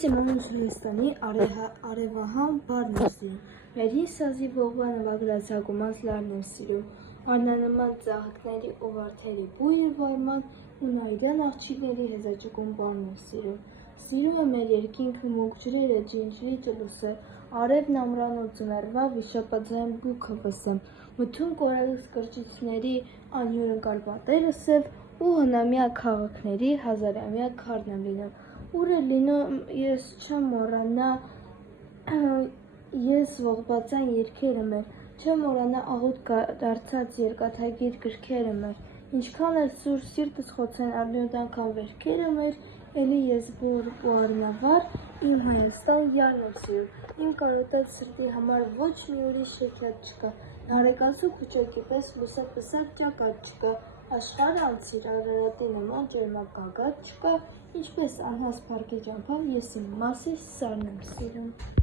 Սիմոնոս Հրստանի արևահան բարն եմ սիրում, մեր հին սազի ողբա նվագրած հագումած լարն եմ սիրում, արնանման ծաղիկների ու վարդերի բույր վարման ու նայիրան աղջիկների հեզաճկուն բառն եմ սիրում եմ մեր երկինքը, մուգ ջրերը, ջինջրի ճլուսը, արևն ամռան ու ձմեռվա վիշապաձայն բուքը վսեմ, մթուն կորալս կրճիթների անհյուրընկալ պատերը սև ու հնամյա քաղաքների հազարամյա քարն եմ լինում, ուր է լինում ես չեմ մոռանա ես ողբածան երգերը մեր, չեմ մոռանա աղոտ դարձած երկաթագիր գրքերը մեր, ինչքան էլ սուր սիրտս խոցեն առնյութ անգամ վերքերը մեր, էլի ես բուռ ու առնավար իմ Հայաստան յարն եմ սիրում, իմ կարոտած սրտի համար ոչ մի ուրիշ հեքիաթ չկա, նարեկացու փուչակի պես լուսապսակ ճակատ չկա, աշխարհը անցիր Արարատի նման ճերմակ գագաթ չկա, ինչպես անհաս փառքի ճամփան ես իմ Մասիս սարն եմ սիրում։